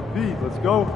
on feet. Let's go.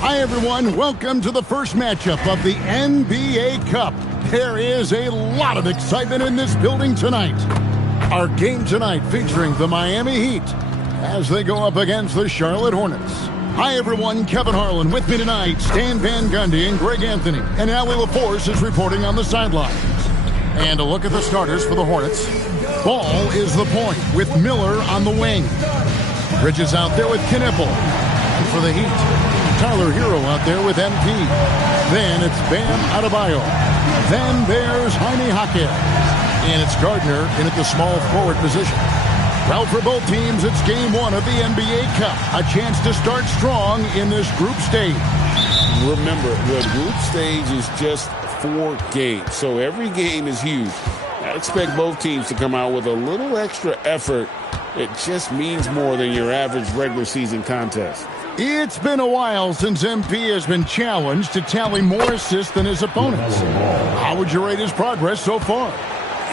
Hi everyone, welcome to the first matchup of the NBA Cup. There is a lot of excitement in this building tonight. Our game tonight featuring the Miami Heat as they go up against the Charlotte Hornets. Hi everyone, Kevin Harlan with me tonight, Stan Van Gundy and Greg Anthony, and Allie LaForce is reporting on the sidelines. And a look at the starters for the Hornets. Ball is the point with Miller on the wing. Bridges out there with Knipple. And for the Heat, Tyler Hero out there with MP. Then it's Bam Adebayo. Then there's Jaime Jaquez. And it's Gardner in at the small forward position. Well, for both teams, it's game one of the NBA Cup. A chance to start strong in this group stage. Remember, the group stage is just 4 games, so every game is huge. I expect both teams to come out with a little extra effort. It just means more than your average regular season contest. It's been a while since MP has been challenged to tally more assists than his opponents. How would you rate his progress so far?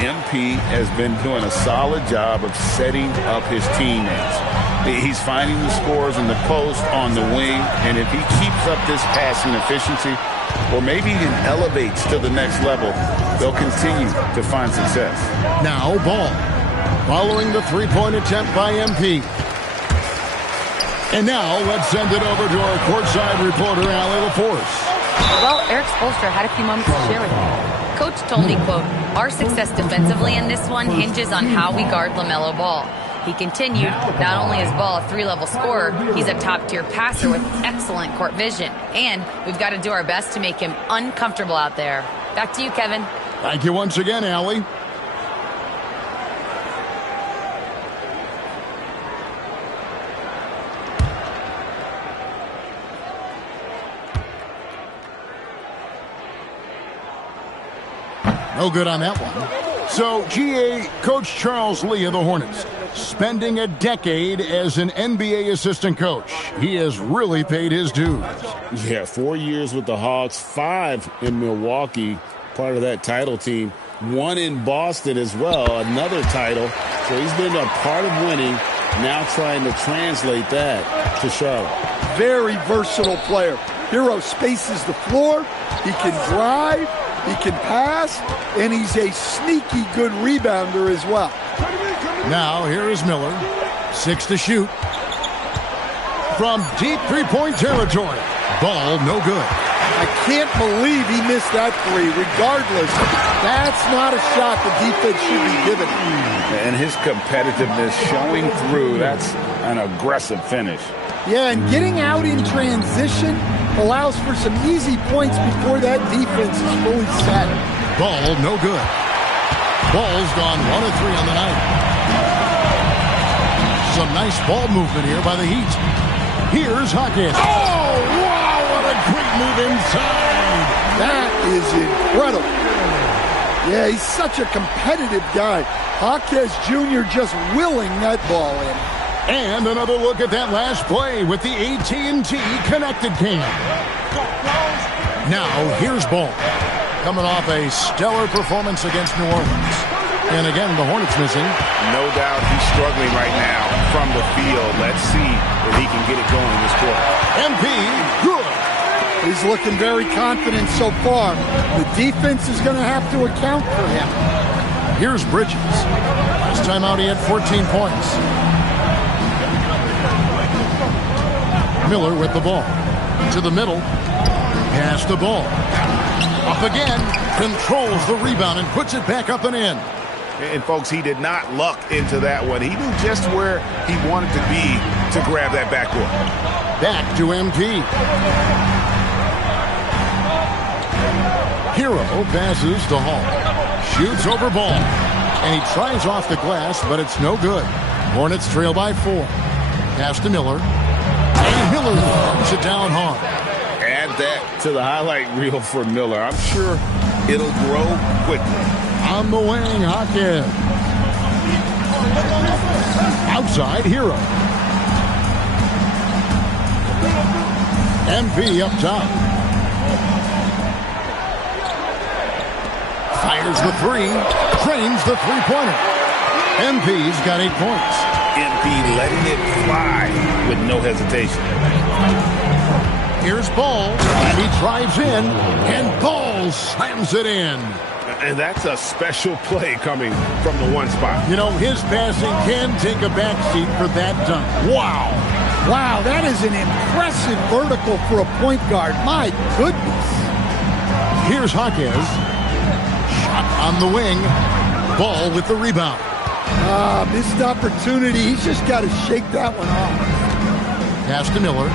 MP has been doing a solid job of setting up his teammates. He's finding the scores in the post, on the wing, and if he keeps up this passing efficiency, or maybe even elevates to the next level, they'll continue to find success. Now Ball, following the three-point attempt by MP. And now let's send it over to our courtside reporter, Allie LaForce. Well, Eric Spoelstra had a few moments to share with me. Coach told me, quote, "Our success defensively in this one hinges on how we guard LaMelo Ball." He continued, not only is Ball a 3-level scorer, he's a top-tier passer with excellent court vision. And we've got to do our best to make him uncomfortable out there. Back to you, Kevin. Thank you once again, Allie. No good on that one. So, GA, Coach Charles Lee of the Hornets, spending a decade as an NBA assistant coach. He has really paid his dues. Yeah, 4 years with the Hawks, 5 in Milwaukee, part of that title team. 1 in Boston as well, another title. So he's been a part of winning, now trying to translate that to Charlotte. Very versatile player. Hero spaces the floor. He can drive. He can pass, and he's a sneaky good rebounder as well. Now, here is Miller. 6 to shoot. From deep three-point territory. Ball, no good. I can't believe he missed that 3. Regardless, that's not a shot the defense should be giving him. And his competitiveness showing through. That's an aggressive finish. Yeah, and getting out in transition allows for some easy points before that defense is fully set. Ball, no good. Ball's gone 1 of 3 on the night. Some nice ball movement here by the Heat. Here's Hawkins. Oh, wow, what a great move inside. That is incredible. Yeah, he's such a competitive guy. Hawkins Jr. just willing that ball in. And another look at that last play with the AT&T connected cam. Now, here's Ball. Coming off a stellar performance against New Orleans. And again, the Hornets missing. No doubt he's struggling right now from the field. Let's see if he can get it going this quarter. MP, good. He's looking very confident so far. The defense is going to have to account for him. Here's Bridges. Last time out, he had 14 points. Miller with the ball. To the middle. Pass the ball. Up again. Controls the rebound and puts it back up and in. And, folks, he did not luck into that one. He knew just where he wanted to be to grab that backboard. Back to MP. Hero passes to Hall. Shoots over ball. And he tries off the glass, but it's no good. Hornets trail by 4. Pass to Miller. And Miller throws it down hard. Add that to the highlight reel for Miller. I'm sure it'll grow quickly. On the wing, Hawkins. Outside, Hero. MP up top. Fires the 3. Drains the three-pointer. MP's got 8 points. MP letting it fly with no hesitation. Here's Ball, and he drives in, and Ball slams it in. And that's a special play coming from the one spot. You know, his passing can take a backseat for that dunk. Wow. Wow, that is an impressive vertical for a point guard. My goodness. Here's Hawkins. Shot on the wing. Ball with the rebound. Missed opportunity. He's just got to shake that one off. Pass to Miller.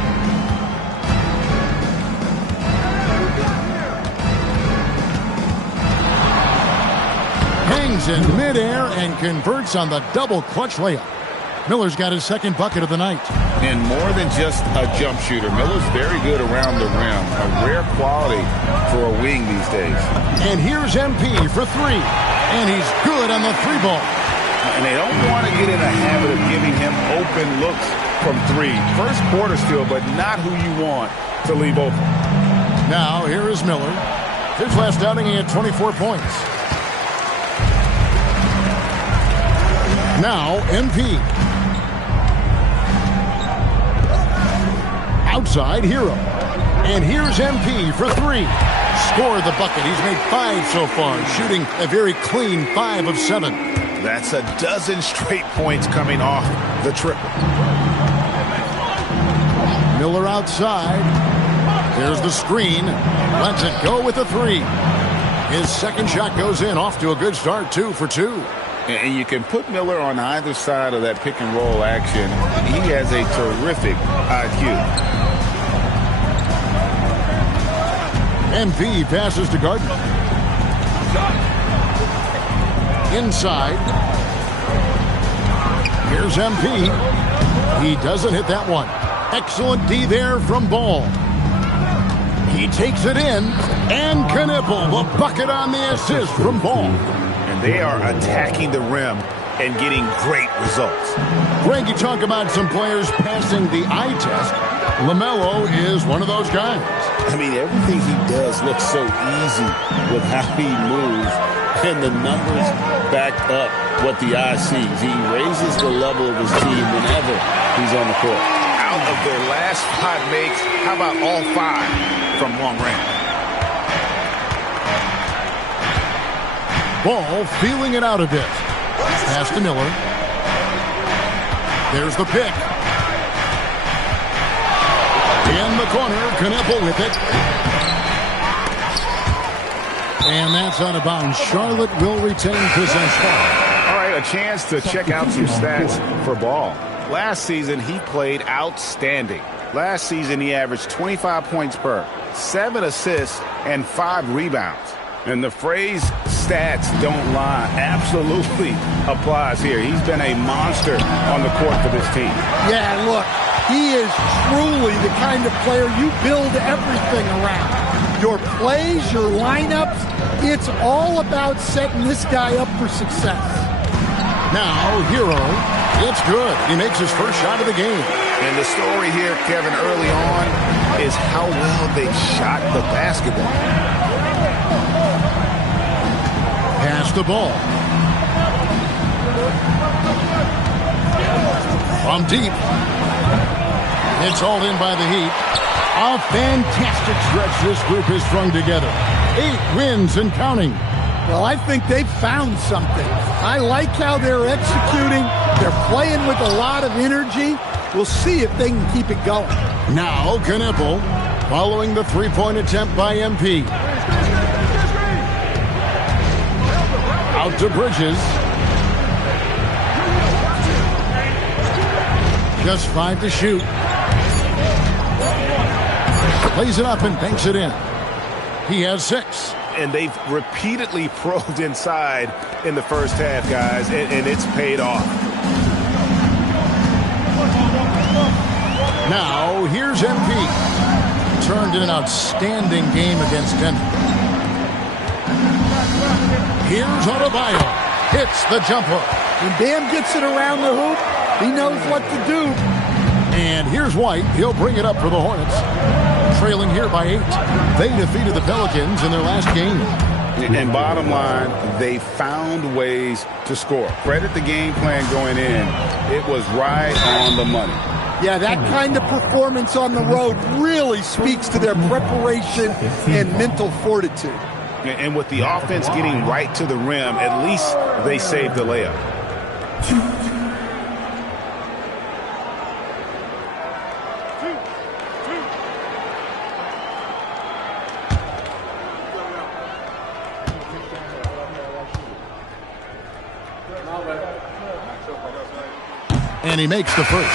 Hangs in midair and converts on the double clutch layup. Miller's got his second bucket of the night. And more than just a jump shooter, Miller's very good around the rim. A rare quality for a wing these days. And here's MP for 3. And he's good on the 3-ball. And they don't want to get in a habit of giving him open looks from 3. First quarter still, but not who you want to leave open. Now, here is Miller. His last outing, he had 24 points. Now, MP. Outside, Hero. And here's MP for 3. Scored the bucket. He's made 5 so far, shooting a very clean 5 of 7. That's a dozen straight points coming off the triple. Miller outside. There's the screen. Lets it go with a 3. His second shot goes in, off to a good start, 2 for 2. And you can put Miller on either side of that pick and roll action. He has a terrific IQ. MP passes to Gardner. Inside. Here's MP. He doesn't hit that one. Excellent D there from Ball. He takes it in. And Knipple, the bucket on the assist from Ball. And they are attacking the rim and getting great results. Greg, you talk about some players passing the eye test. LaMelo is one of those guys. I mean, everything he does looks so easy with how he moves, and the numbers back up what the eye sees. He raises the level of his team whenever he's on the court. Out of their last 5 makes, how about all 5 from long range? Ball feeling it out a bit. Pass to Miller. There's the pick. In the corner, Knipple with it. And that's out of bounds. Charlotte will retain possession. All right, a chance to check out some stats for Ball. Last season, he played outstanding. Last season, he averaged 25 points per, 7 assists, and 5 rebounds. And the phrase stats don't lie absolutely applies here. He's been a monster on the court for this team. Yeah, look, he is truly the kind of player you build everything around. Your plays, your lineups, it's all about setting this guy up for success. Now, Hero, it's good. He makes his first shot of the game. And the story here, Kevin, early on is how well they shot the basketball. Pass the ball. From deep. It's hauled in by the Heat. A fantastic stretch this group has strung together. 8 wins and counting. Well, I think they've found something. I like how they're executing. They're playing with a lot of energy. We'll see if they can keep it going. Now, Knippel, following the three-point attempt by MP. Out to Bridges. Just 5 to shoot. Lays it up and banks it in. He has 6. And they've repeatedly probed inside in the first half, guys, and it's paid off. Now, here's MP. Turned in an outstanding game against Denver. Here's Adebayo. Hits the jumper. When Bam gets it around the hoop, he knows what to do. And here's White. He'll bring it up for the Hornets. Trailing here by 8. They defeated the Pelicans in their last game. And bottom line, they found ways to score. Credit the game plan going in. It was right on the money. Yeah, that kind of performance on the road really speaks to their preparation and mental fortitude. And with the offense getting right to the rim, at least they saved the layup. And he makes the first.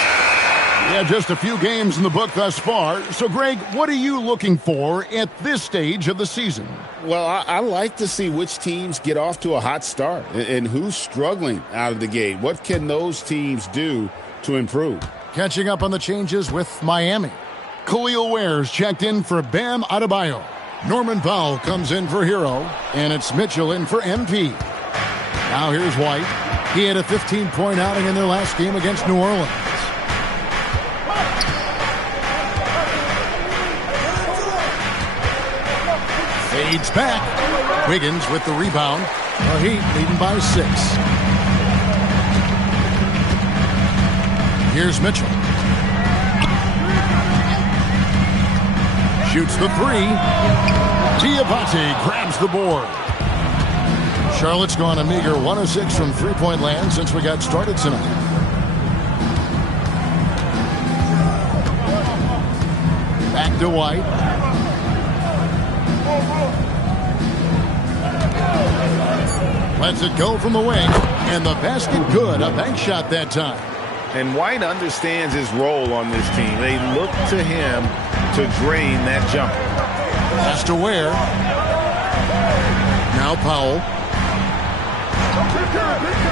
Yeah, just a few games in the book thus far. So, Greg, what are you looking for at this stage of the season? Well, I like to see which teams get off to a hot start and who's struggling out of the gate. What can those teams do to improve? Catching up on the changes with Miami. Khalil Ware's checked in for Bam Adebayo. Norman Powell comes in for Hero, and it's Mitchell in for MP. Now here's White. He had a 15-point outing in their last game against New Orleans. Fades back. Wiggins with the rebound. The Heat leading by 6. Here's Mitchell. Shoots the 3. Diabate grabs the board. Charlotte's gone a meager 1 of 6 from three-point land since we got started tonight. Back to White. Lets it go from the wing, and the basket good. A bank shot that time. And White understands his role on this team. They look to him to drain that jumper. Pass to Ware. Now Powell.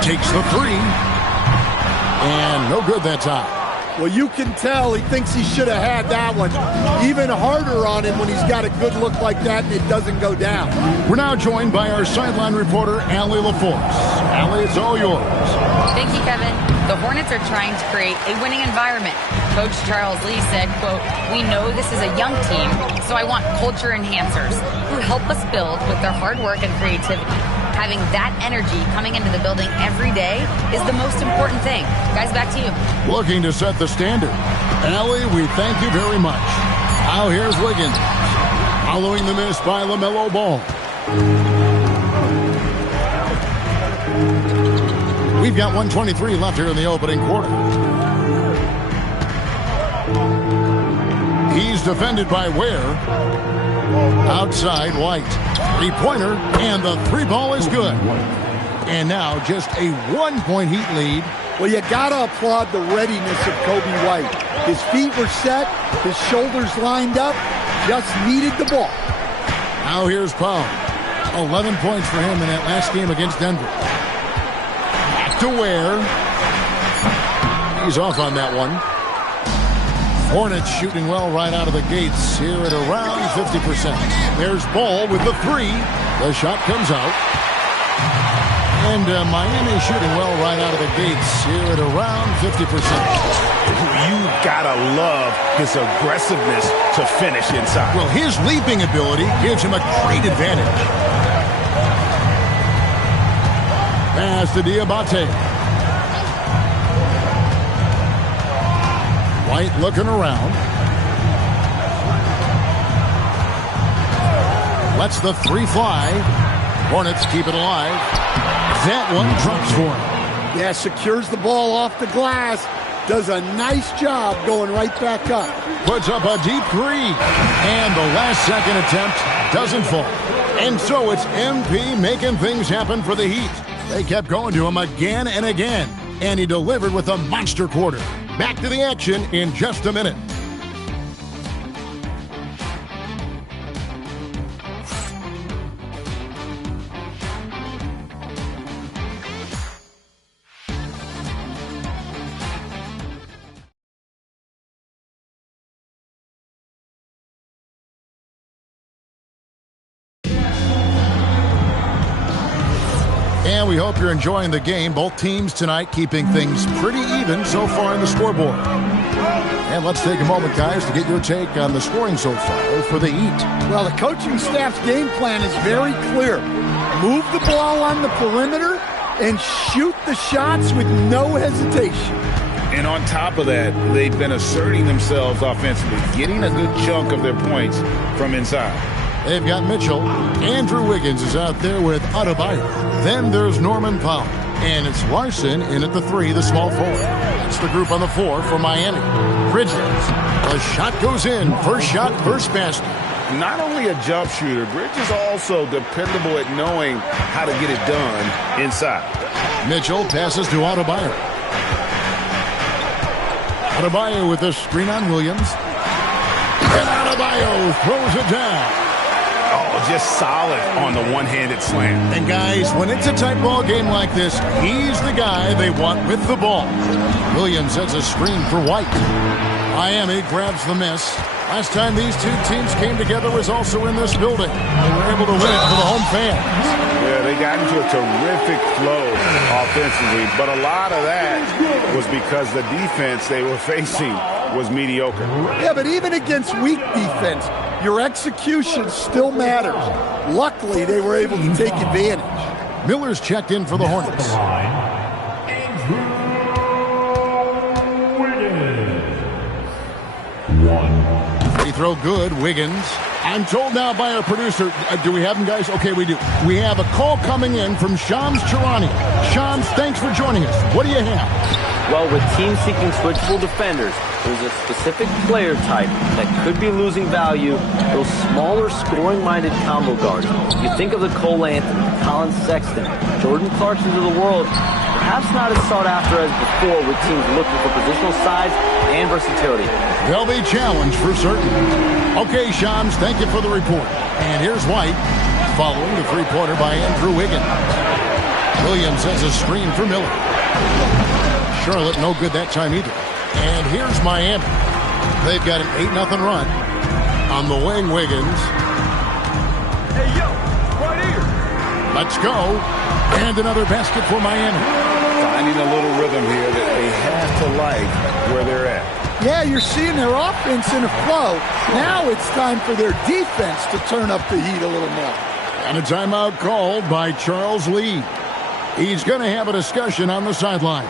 Takes the 3. And no good that time. Well, you can tell he thinks he should have had that one. Even harder on him when he's got a good look like that and it doesn't go down. We're now joined by our sideline reporter, Allie LaForce. Allie, it's all yours. Thank you, Kevin. The Hornets are trying to create a winning environment. Coach Charles Lee said, quote, "We know this is a young team, so I want culture enhancers who help us build with their hard work and creativity. Having that energy coming into the building every day is the most important thing." Guys, back to you. Looking to set the standard. Allie, we thank you very much. Now here's Wiggins. Following the miss by LaMelo Ball. We've got 1:23 left here in the opening quarter. He's defended by Ware. Outside White. Three-pointer, and the 3-ball is good. And now just a 1-point Heat lead. Well, you got to applaud the readiness of Kobe White. His feet were set, his shoulders lined up, just needed the ball. Now here's Powell. 11 points for him in that last game against Denver. Back to Ware. He's off on that one. Hornets shooting well right out of the gates here at around 50%. There's Ball with the 3. The shot comes out. And Miami shooting well right out of the gates here at around 50%. You gotta love his aggressiveness to finish inside. Well, his leaping ability gives him a great advantage. Pass to Diabate. White looking around. Lets the three fly. Hornets keep it alive. That one drops for him. Yeah, secures the ball off the glass. Does a nice job going right back up. Puts up a deep three. And the last second attempt doesn't fall. And so it's MP making things happen for the Heat. They kept going to him again and again. And he delivered with a monster quarter. Back to the action in just a minute. And we hope you're enjoying the game. Both teams tonight keeping things pretty even so far in the scoreboard. And let's take a moment, guys, to get your take on the scoring so far for the Heat. Well, the coaching staff's game plan is very clear. Move the ball on the perimeter and shoot the shots with no hesitation. And on top of that, they've been asserting themselves offensively, getting a good chunk of their points from inside. They've got Mitchell. Andrew Wiggins is out there with Adebayo. Then there's Norman Powell. And it's Larson in at the three, the small forward. That's the group on the floor for Miami. Bridges. The shot goes in. First shot, first basket. Not only a jump shooter, Bridges also dependable at knowing how to get it done inside. Mitchell passes to Adebayo. Adebayo with a screen on Williams. And Adebayo throws it down. Oh, just solid on the one-handed slam. And guys, when it's a tight ball game like this, he's the guy they want with the ball. Williams sets a screen for White. Miami grabs the miss. Last time these two teams came together was also in this building. They were able to win it for the home fans. Yeah, they got into a terrific flow offensively, but a lot of that was because the defense they were facing was mediocre. Yeah, but even against weak defense, your execution still matters. Luckily, they were able to take advantage. Miller's checked in for the Hornets. Free throw good, Wiggins. I'm told now by our producer, do we have him, guys? Okay, we do. We have a call coming in from Shams Charania. Shams, thanks for joining us. What do you have? Well, with teams seeking switchable defenders, there's a specific player type that could be losing value, those smaller scoring-minded combo guards. You think of the Cole Anthony, Colin Sexton, Jordan Clarksons of the world, perhaps not as sought after as before with teams looking for positional size and versatility. They'll be challenged for certain. Okay, Shams, thank you for the report. And here's White, following the three-pointer by Andrew Wiggins. Williams has a screen for Miller. Charlotte no good that time either. And here's Miami. They've got an 8-0 run. On the wing, Wiggins. Hey, yo, right here. Let's go. And another basket for Miami. Finding a little rhythm here that they have to like where they're at. Yeah, you're seeing their offense in a flow. Now it's time for their defense to turn up the heat a little more. And a timeout called by Charles Lee. He's going to have a discussion on the sideline.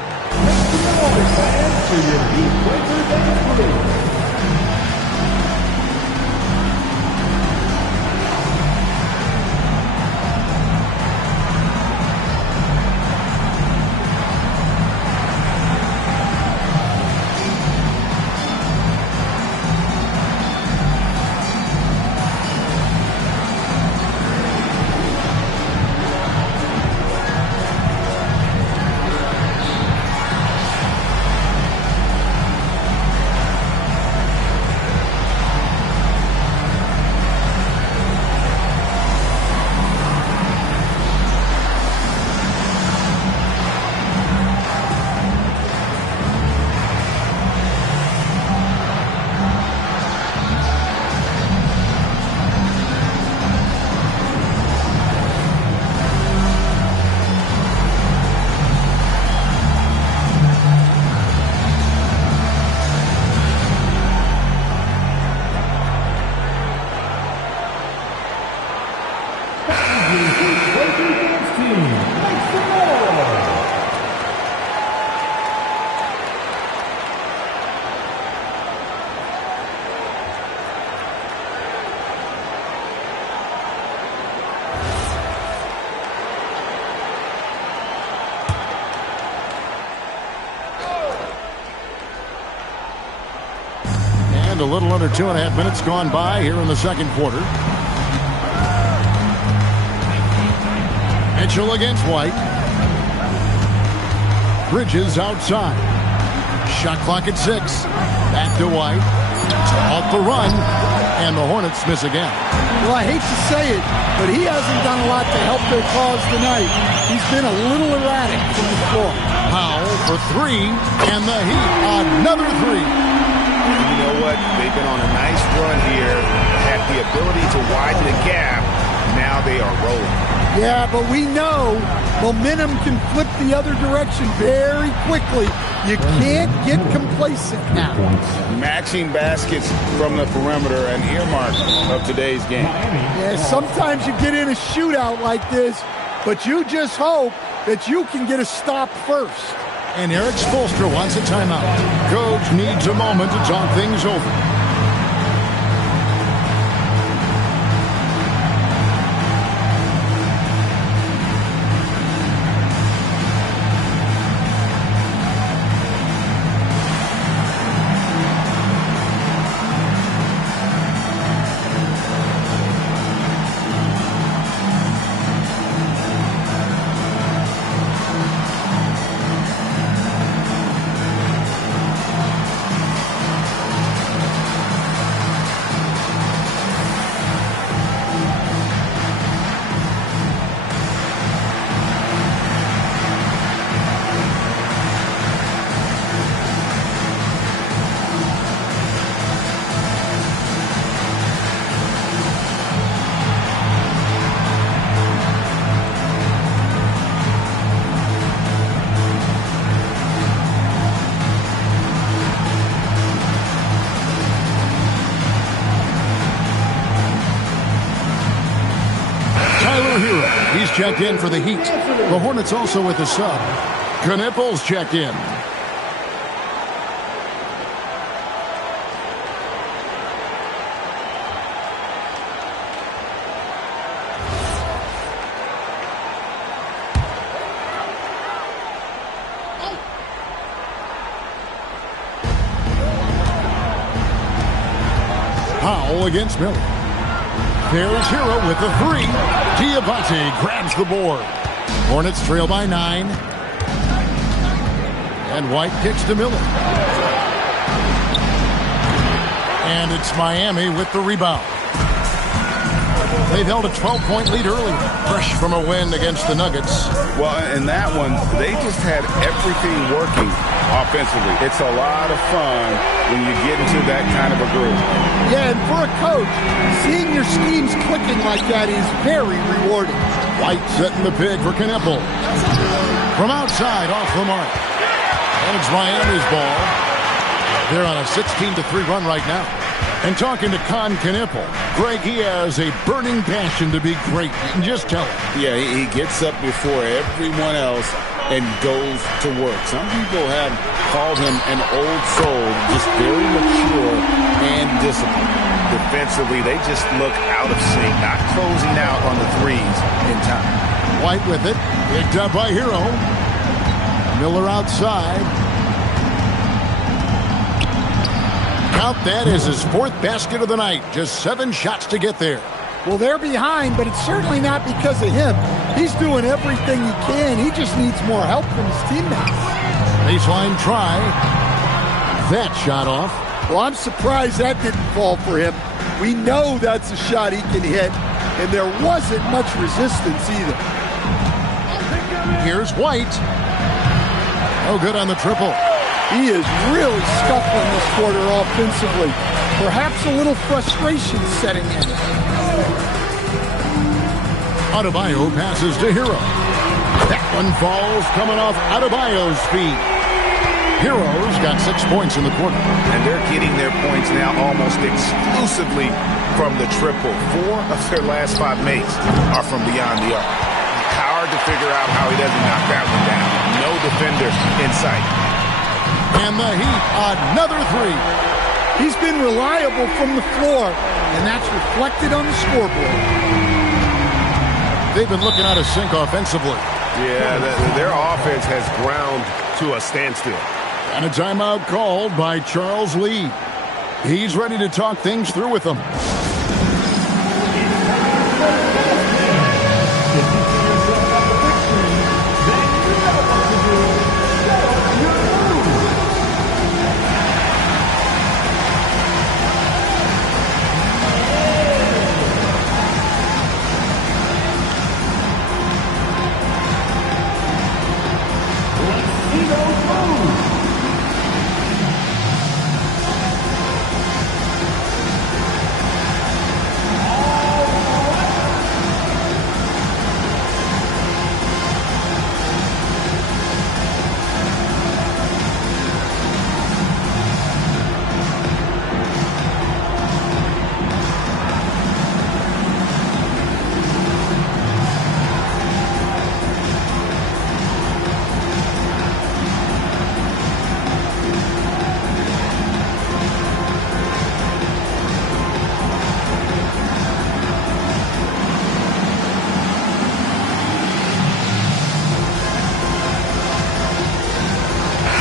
And a little under 2.5 minutes gone by here in the second quarter. Mitchell against White. Bridges outside. Shot clock at 6. Back to White. Off the run. And the Hornets miss again. Well, I hate to say it, but he hasn't done a lot to help their cause tonight. He's been a little erratic from the floor. Powell for 3. And the Heat another 3. You know what? They've been on a nice run here. Had the ability to widen the gap. Now they are rolling. Yeah, but we know momentum can flip the other direction very quickly. You can't get complacent now. Matching baskets from the perimeter, an earmark of today's game. Yeah, sometimes you get in a shootout like this, but you just hope that you can get a stop first. And Eric Spoelstra wants a timeout. Coach needs a moment to talk things over. He's checked in for the Heat. The Hornets also with the sub. Knippel's checked in. Powell against Miller. There's Hero with the 3. Diabate grabs the board. Hornets trail by 9. And White kicks to Miller. And it's Miami with the rebound. They've held a 12-point lead early, fresh from a win against the Nuggets. Well, in that one, they just had everything working offensively. It's a lot of fun when you get into that kind of a groove. Yeah, and for a coach, seeing your schemes clicking like that is very rewarding. White setting the pick for Knippel. From outside, off the mark. And it's Miami's ball. They're on a 16-3 run right now. And talking to Knippel, Greg, he has a burning passion to be great. You can just tell him. Yeah, he gets up before everyone else and goes to work. Some people have called him an old soul, just very mature and disciplined. Defensively, they just look out of sync, not closing out on the threes in time. White with it, picked up by Hero. Miller outside. Count that as his 4th basket of the night. Just 7 shots to get there. Well, they're behind, but it's certainly not because of him. He's doing everything he can. He just needs more help from his teammates. Baseline try. That shot off. Well, I'm surprised that didn't fall for him. We know that's a shot he can hit, and there wasn't much resistance either. Here's White. Oh, good on the triple. He is really scuffling this quarter offensively. Perhaps a little frustration setting in. Adebayo passes to Hero. That one falls coming off Adebayo's feet. Hero's got 6 points in the quarter. And they're getting their points now almost exclusively from the triple. 4 of their last 5 makes are from beyond the arc. Hard to figure out how he doesn't knock that one down. No defender in sight. And the Heat, another 3. He's been reliable from the floor, and that's reflected on the scoreboard. They've been looking out of sync offensively. Yeah, their offense has ground to a standstill. And a timeout called by Charles Lee. He's ready to talk things through with them.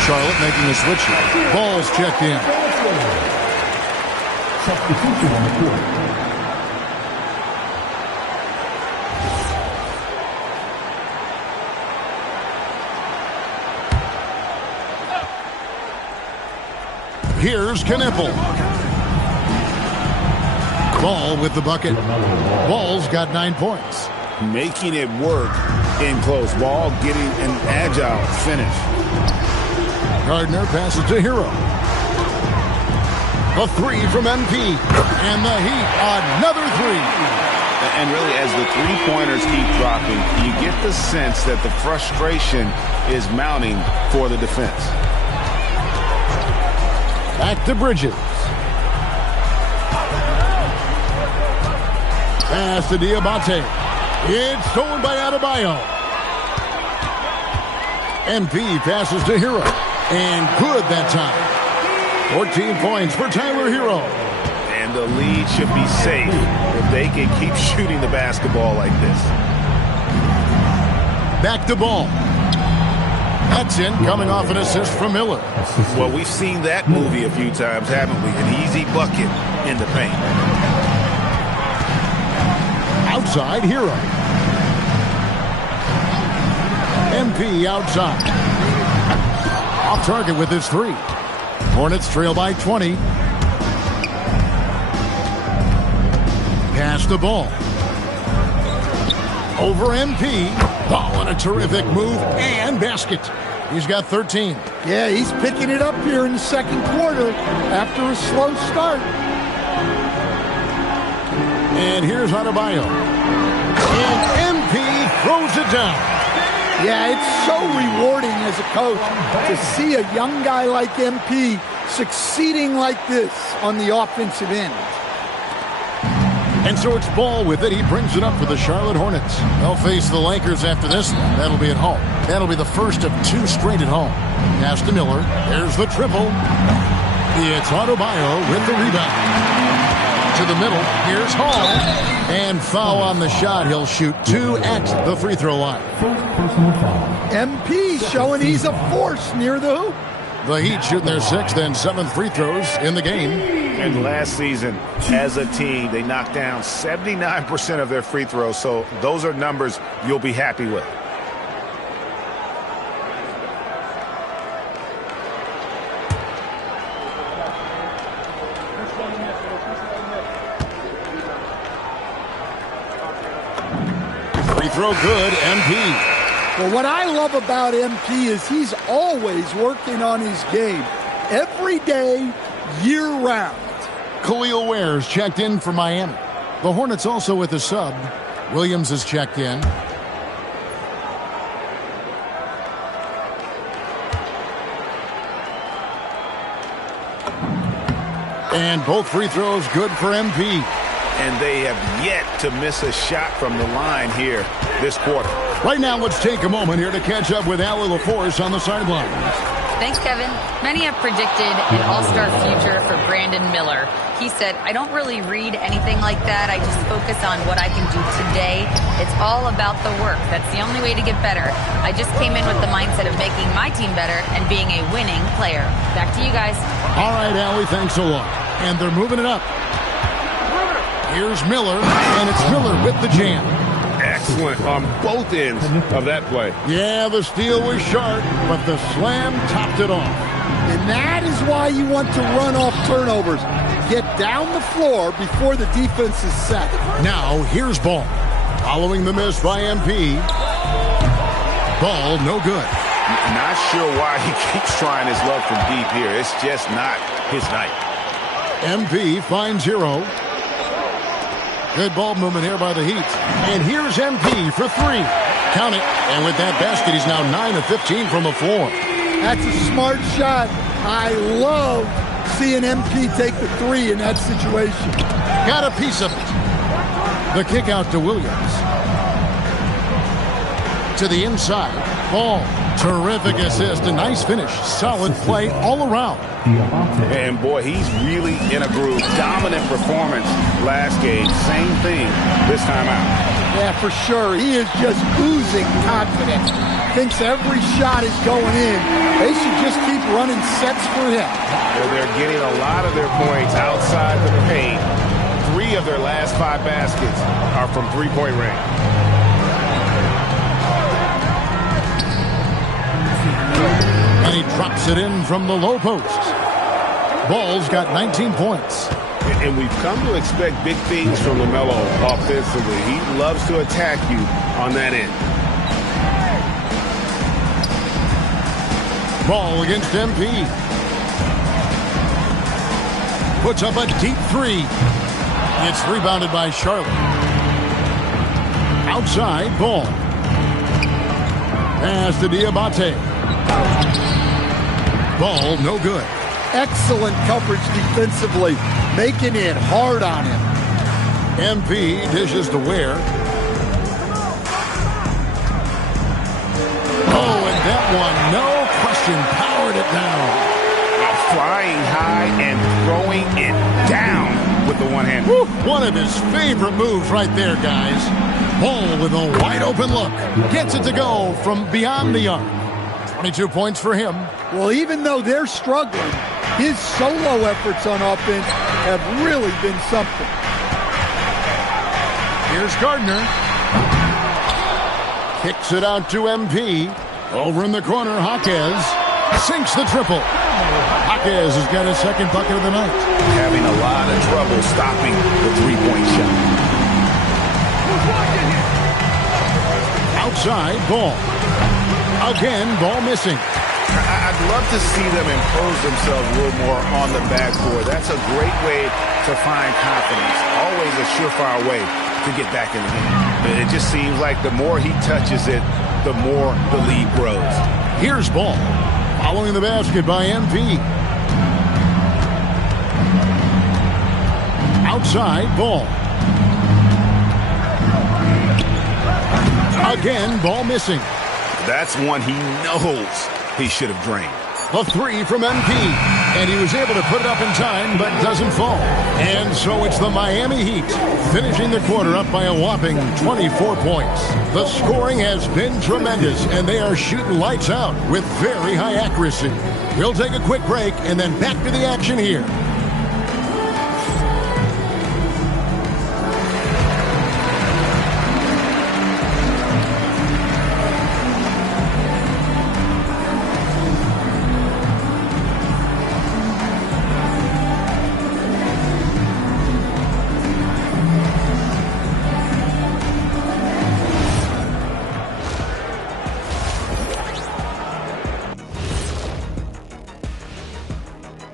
Charlotte making a switch. Ball's checked in. Substitution on the court. Here's Knippel. Ball with the bucket. Ball's got 9 points. Making it work in close. Ball getting an agile finish. Gardner passes to Hero. A three from MP. And the Heat, another three. And really, as the three-pointers keep dropping, you get the sense that the frustration is mounting for the defense. Back to Bridges. Pass to Diabate. It's stolen by Adebayo. MP passes to Hero. And good that time. 14 points for Tyler Hero. And the lead should be safe if they can keep shooting the basketball like this. Back to Ball. That's in, coming off an assist from Miller. Well, we've seen that movie a few times, haven't we? An easy bucket in the paint. Outside, Hero. MP outside. Off target with his three. Hornets trail by 20. Pass the ball. Over MP. Oh, and a terrific move and basket. He's got 13. Yeah, he's picking it up here in the second quarter after a slow start. And here's Adebayo. And MP throws it down. Yeah, it's so rewarding as a coach to see a young guy like MP succeeding like this on the offensive end. And so it's Ball with it. He brings it up for the Charlotte Hornets. They'll face the Lakers after this one. That'll be at home. That'll be the first of 2 straight at home. Pass to Miller. There's the triple. It's Adebayo with the rebound. To the middle. Here's Hall. And foul on the shot. He'll shoot 2 at the free throw line. MP showing he's a force near the hoop. The Heat shooting their 6th and 7th free throws in the game. And last season, as a team, they knocked down 79% of their free throws. So those are numbers you'll be happy with. Free throw good, MP. Well, what I love about MP is he's always working on his game. Every day, year-round. Khalil Ware's checked in for Miami. The Hornets also with a sub. Williams is checked in. And both free throws good for MP. And they have yet to miss a shot from the line here this quarter. Right now, let's take a moment here to catch up with Allie LaForce on the sidelines. Thanks, Kevin. Many have predicted an all-star future for Brandon Miller. He said, I don't really read anything like that. I just focus on what I can do today. It's all about the work. That's the only way to get better. I just came in with the mindset of making my team better and being a winning player. Back to you guys. All right, Allie, thanks a lot. And they're moving it up. Here's Miller, and it's Miller with the jam. Excellent on both ends of that play. Yeah, the steal was sharp, but the slam topped it off. And that is why you want to run off turnovers. Get down the floor before the defense is set. Now, here's Ball. Following the miss by MP. Ball, no good. Not sure why he keeps trying his luck from deep here. It's just not his night. MP finds Hero. Good ball movement here by the Heat. And here's MP for three. Count it. And with that basket, he's now 9 of 15 from the floor. That's a smart shot. I love seeing MP take the three in that situation. Got a piece of it. The kick out to Williams. To the inside. Ball. Terrific assist. A nice finish. Solid play all around. And boy, he's really in a groove. Dominant performance last game. Same thing this time out. Yeah, for sure. He is just oozing confidence. Thinks every shot is going in. They should just keep running sets for him. Well, they're getting a lot of their points outside the paint. 3 of their last 5 baskets are from three-point range. And he drops it in from the low post. Ball's got 19 points. And we've come to expect big things from LaMelo offensively. He loves to attack you on that end. Ball against MP. Puts up a deep three. It's rebounded by Charlotte. Outside, Ball. Pass to Diabate. Ball, no good. Excellent coverage defensively, making it hard on him. MP dishes to Ware. Oh, and that one, no question, powered it down. Flying high and throwing it down with the one hand. Woo, one of his favorite moves right there, guys. Ball with a wide open look. Gets it to go from beyond the arc. 22 points for him. Well, even though they're struggling, his solo efforts on offense have really been something. Here's Gardner. Kicks it out to MP. Over in the corner, Jaquez sinks the triple. Jaquez has got his second bucket of the night. Having a lot of trouble stopping the three-point shot. Outside, Ball. Again, Ball missing. I'd love to see them impose themselves a little more on the backboard. That's a great way to find confidence. Always a surefire way to get back in the game. It just seems like the more he touches it, the more the lead grows. Here's Ball. Following the basket by MP. Outside, Ball. Again, Ball missing. That's one he knows he should have drained. A three from MP. And he was able to put it up in time, but doesn't fall. And so it's the Miami Heat finishing the quarter up by a whopping 24 points. The scoring has been tremendous, and they are shooting lights out with very high accuracy. We'll take a quick break and then back to the action here.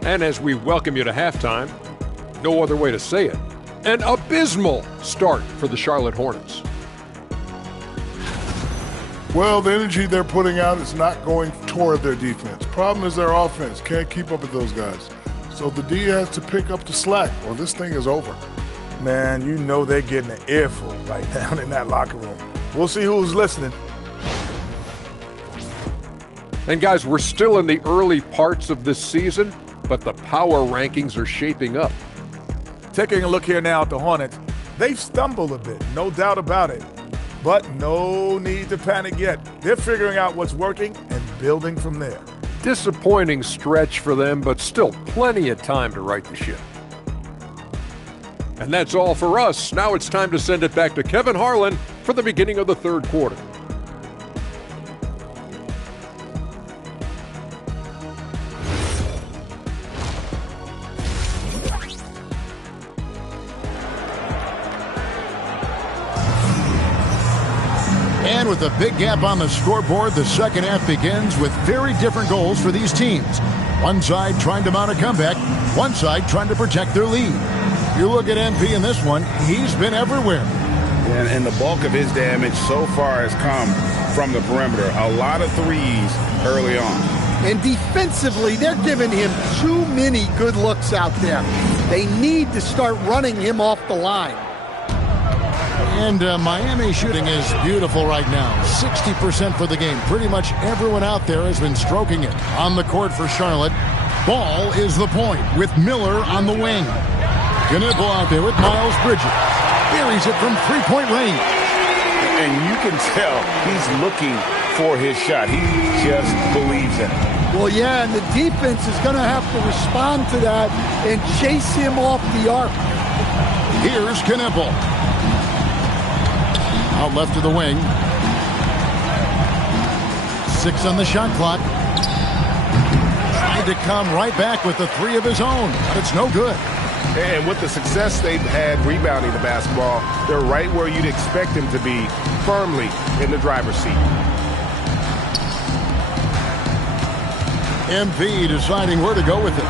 And as we welcome you to halftime, no other way to say it, an abysmal start for the Charlotte Hornets. Well, the energy they're putting out is not going toward their defense. Problem is their offense can't keep up with those guys. So the D has to pick up the slack or this thing is over. Man, you know they're getting an earful right now in that locker room. We'll see who's listening. And guys, we're still in the early parts of this season, but the power rankings are shaping up. Taking a look here now at the Hornets, they've stumbled a bit, no doubt about it. But no need to panic yet. They're figuring out what's working and building from there. Disappointing stretch for them, but still plenty of time to right the ship. And that's all for us. Now it's time to send it back to Kevin Harlan for the beginning of the third quarter. And with a big gap on the scoreboard, the second half begins with very different goals for these teams. One side trying to mount a comeback, one side trying to protect their lead. You look at MP in this one, he's been everywhere. And the bulk of his damage so far has come from the perimeter. A lot of threes early on. And defensively, they're giving him too many good looks out there. They need to start running him off the line. And Miami shooting is beautiful right now. 60% for the game. Pretty much everyone out there has been stroking it. On the court for Charlotte, Ball is the point with Miller on the wing. Knipple out there with Miles Bridges. Buries it from three-point range. And you can tell he's looking for his shot. He just believes in it. Well, yeah, and the defense is going to have to respond to that and chase him off the arc. Here's Knipple. Out left of the wing. 6 on the shot clock. Tried to come right back with the three of his own, but it's no good. And with the success they've had rebounding the basketball, they're right where you'd expect them to be, firmly in the driver's seat. MP deciding where to go with it.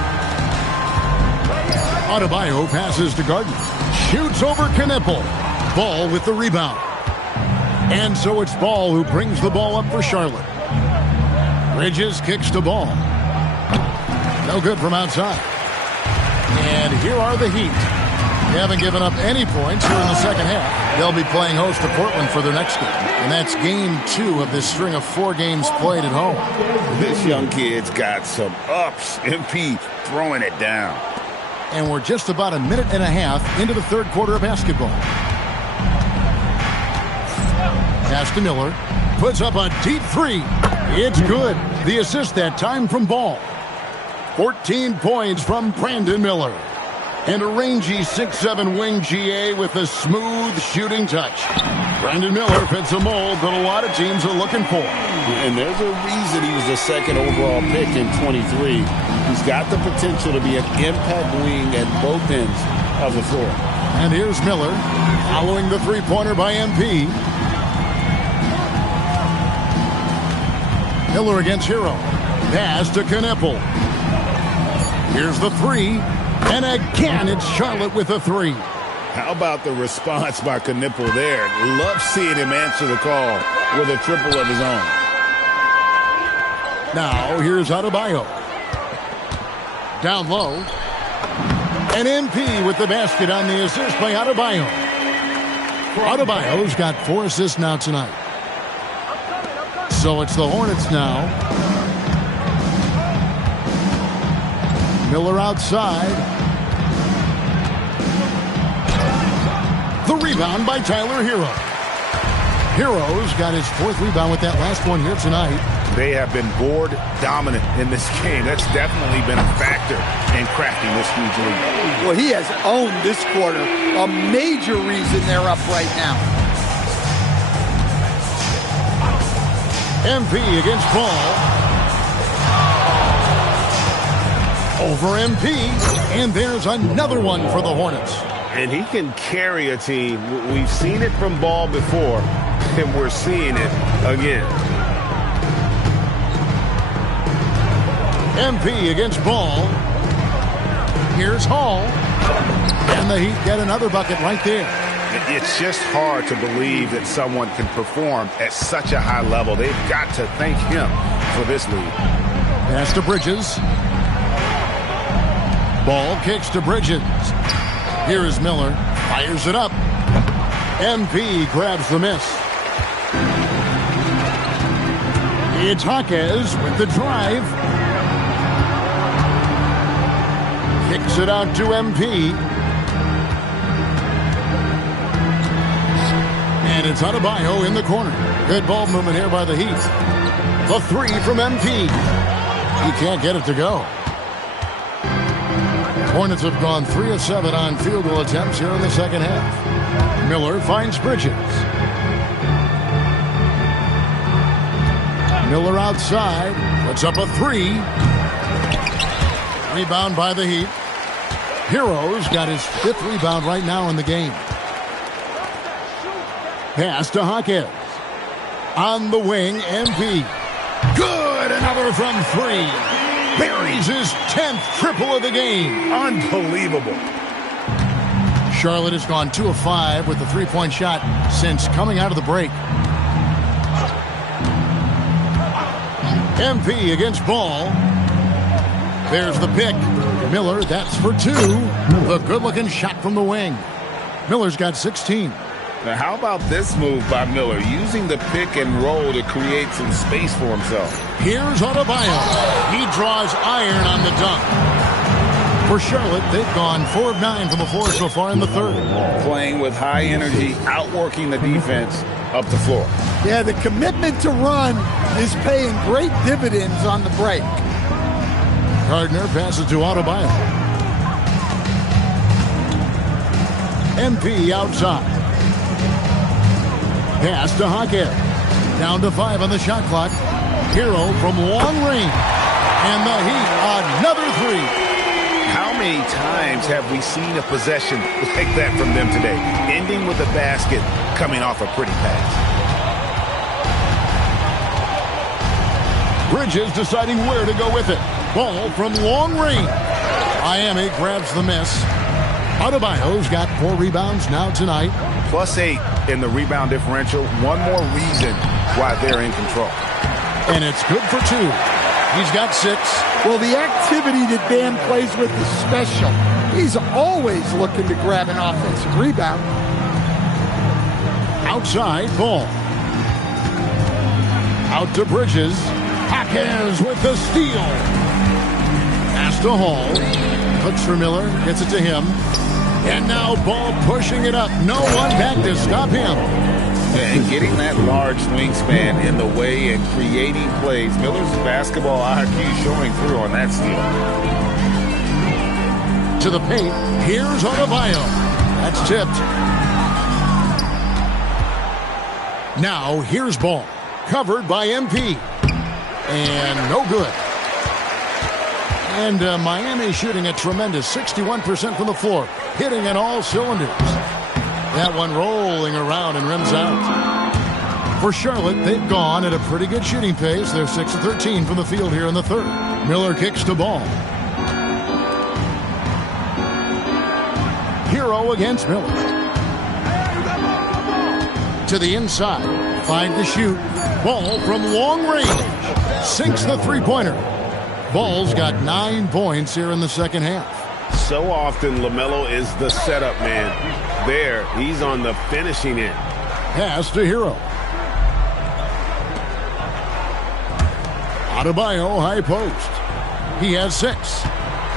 Adebayo passes to Gardner. Shoots over Knipple. Ball with the rebound. And so it's Ball who brings the ball up for Charlotte. Bridges kicks to Ball. No good from outside. And here are the Heat. They haven't given up any points here in the second half. They'll be playing host to Portland for their next game. And that's game 2 of this string of 4 games played at home. This young kid's got some ups. MP throwing it down. And we're just about a minute and a half into the third quarter of basketball. Pass to Miller. Puts up a deep three. It's good. The assist that time from Ball. 14 points from Brandon Miller. And a rangy 6'7" wing GA with a smooth shooting touch. Brandon Miller fits a mold that a lot of teams are looking for. And there's a reason he was the second overall pick in 23. He's got the potential to be an impact wing at both ends of the floor. And here's Miller following the three-pointer by MP. Miller against Hero. Pass to Knipple. Here's the three. And again, it's Charlotte with a three. How about the response by Knipple there? Love seeing him answer the call with a triple of his own. Now, here's Adebayo. Down low. And MP with the basket on the assist by Adebayo. Adebayo's got 4 assists now tonight. So it's the Hornets now. Miller outside. The rebound by Tyler Hero. Hero's got his 4th rebound with that last one here tonight. They have been board dominant in this game. That's definitely been a factor in crafting this huge lead. Well, he has owned this quarter. A major reason they're up right now. MP against Ball. Over MP. And there's another one for the Hornets. And he can carry a team. We've seen it from Ball before, and we're seeing it again. MP against Ball. Here's Hall. And the Heat get another bucket right there. It's just hard to believe that someone can perform at such a high level. They've got to thank him for this lead. Pass to Bridges. Ball kicks to Bridges. Here is Miller. Fires it up. MP grabs the miss. It's Jaquez with the drive. Kicks it out to MP. And it's Adebayo in the corner. Good ball movement here by the Heat. The three from MP. He can't get it to go. Hornets have gone 3 of 7 on field goal attempts here in the second half. Miller finds Bridges. Miller outside, puts up a 3. Rebound by the Heat. Hero's got his 5th rebound right now in the game. Pass to Hawkins. On the wing, MP. Good, another from 3. Buries his 10th triple of the game. Unbelievable. Charlotte has gone 2 of 5 with the 3-point shot since coming out of the break. MP against Ball. There's the pick. Miller, that's for 2. The good-looking shot from the wing. Miller's got 16. Now, how about this move by Miller, using the pick and roll to create some space for himself? Here's Adebayo. He draws iron on the dunk. For Charlotte, they've gone 4 of 9 from the floor so far in the third. Playing with high energy, outworking the defense up the floor. Yeah, the commitment to run is paying great dividends on the break. Gardner passes to Adebayo. MP outside. Pass to Hawkins. Down to 5 on the shot clock. Hero from long range. And the Heat, another 3. How many times have we seen a possession like that from them today? Ending with a basket, coming off a pretty pass. Bridges deciding where to go with it. Ball from long range. Miami grabs the miss. Adebayo's got 4 rebounds now tonight. +8 in the rebound differential. One more reason why they're in control. And it's good for 2. He's got 6. Well, the activity that Dan plays with is special. He's always looking to grab an offensive rebound. Outside, Ball. Out to Bridges. Hawkins with the steal. Pass to Hall. Hooks for Miller. Gets it to him. And now Ball pushing it up. No one back to stop him. And getting that large wingspan in the way and creating plays. Miller's basketball IQ showing through on that steal. To the paint. Here's Adebayo. That's tipped. Now here's Ball. Covered by MP. And no good. And Miami shooting a tremendous 61% from the floor. Hitting in all cylinders. That one rolling around and rims out. For Charlotte, they've gone at a pretty good shooting pace. They're 6 of 13 from the field here in the third. Miller kicks to Ball. Hero against Miller. To the inside. 5 to shoot. Ball from long range. Sinks the three-pointer. Ball's got 9 points here in the second half. So often, LaMelo is the setup man. There, he's on the finishing end. Pass to Hero. Adebayo, high post. He has 6.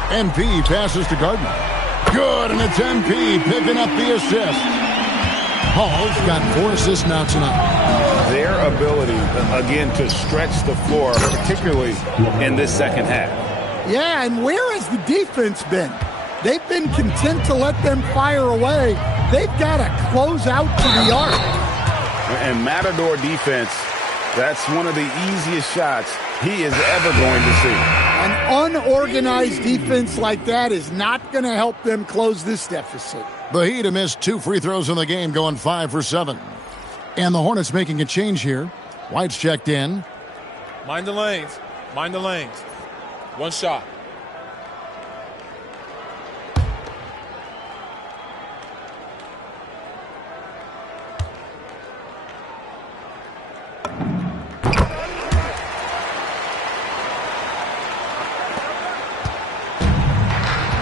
MP passes to Gardner. Good, and it's MP picking up the assist. Hall's got 4 assists now tonight. Their ability, again, to stretch the floor, particularly in this second half. Yeah, and where has the defense been? They've been content to let them fire away. They've got to close out to the arc. And Matador defense, that's one of the easiest shots he is ever going to see. An unorganized defense like that is not going to help them close this deficit. The Heat have missed 2 free throws in the game, going 5 for 7. And the Hornets making a change here. White's checked in. Mind the lanes. Mind the lanes. One shot.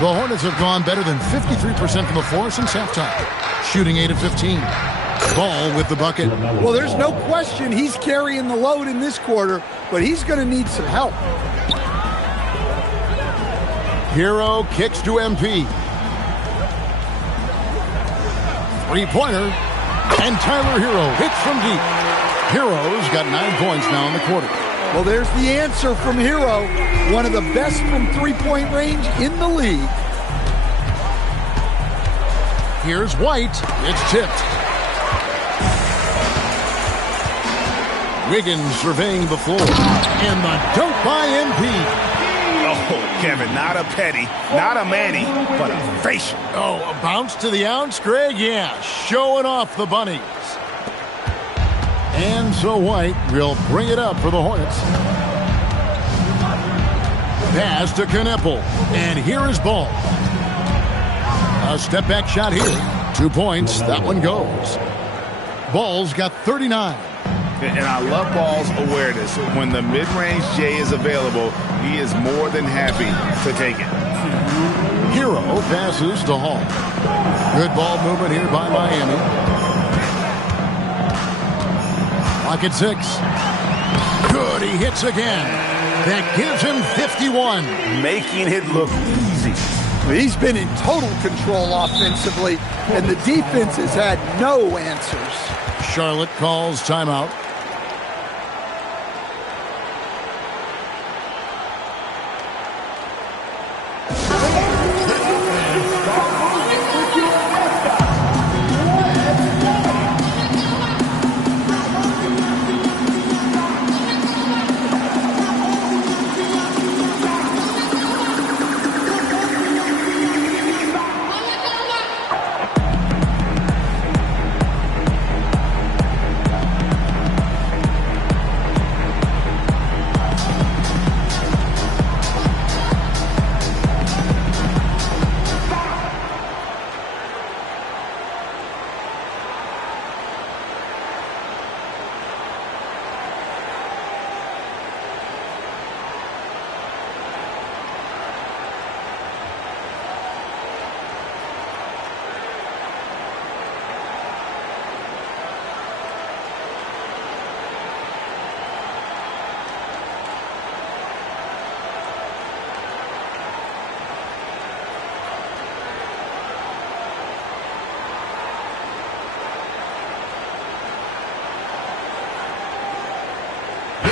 The Hornets have gone better than 53% from the floor since halftime. Shooting 8 of 15. Ball with the bucket. Well, there's no question he's carrying the load in this quarter, but he's going to need some help. Hero kicks to MP. Three-pointer. And Tyler Hero hits from deep. Hero's got 9 points now in the quarter. Well, there's the answer from Hero. One of the best from three-point range in the league. Here's White. It's tipped. Wiggins surveying the floor. And the dunk by MP. Oh, Kevin, not a petty, not a Manny, but a facial. Oh, a bounce to the ounce, Greg? Yeah, showing off the bunnies. And so White will bring it up for the Hornets. Pass to Kneppel. And here is Ball. A step-back shot here. 2 points. That one goes. Ball's got 39. And I love Ball's awareness. When the mid-range J is available, he is more than happy to take it. Hero passes to Hall. Good ball movement here by Miami. Clock at 6. Good, he hits again. That gives him 51. Making it look easy. He's been in total control offensively, and the defense has had no answers. Charlotte calls timeout.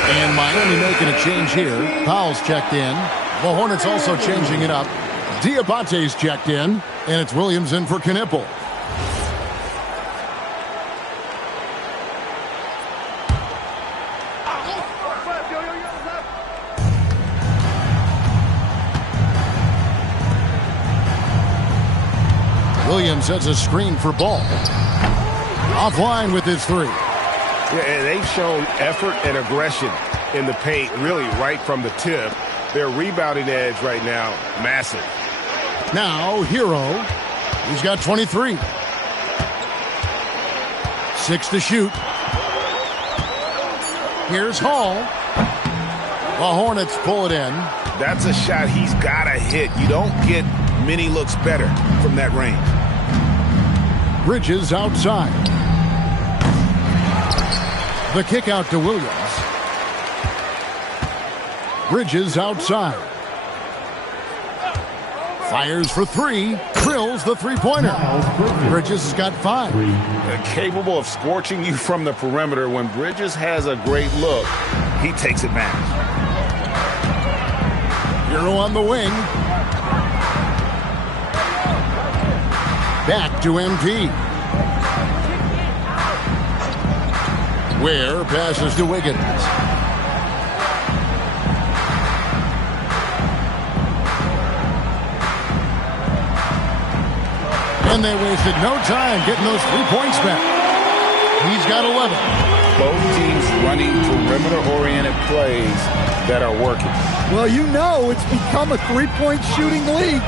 And Miami making a change here. Powell's checked in. The Hornets also changing it up. Diabate's checked in. And it's Williams in for Kneppel. Williams sets a screen for Ball. Offline with his three. Yeah, they've shown effort and aggression in the paint, really right from the tip. Their rebounding edge right now, massive. Now, Hero. He's got 23. 6 to shoot. Here's Hall. The Hornets pull it in. That's a shot he's got to hit. You don't get many looks better from that range. Bridges outside. The kick out to Williams. Bridges outside. Fires for three. Drills the three-pointer. Bridges has got 5. Capable of scorching you from the perimeter. When Bridges has a great look, he takes advantage. Hero on the wing. Back to MP. Ware passes to Wiggins. And they wasted no time getting those 3 points back. He's got 11. Both teams running perimeter-oriented plays that are working. Well, you know it's become a three-point shooting league.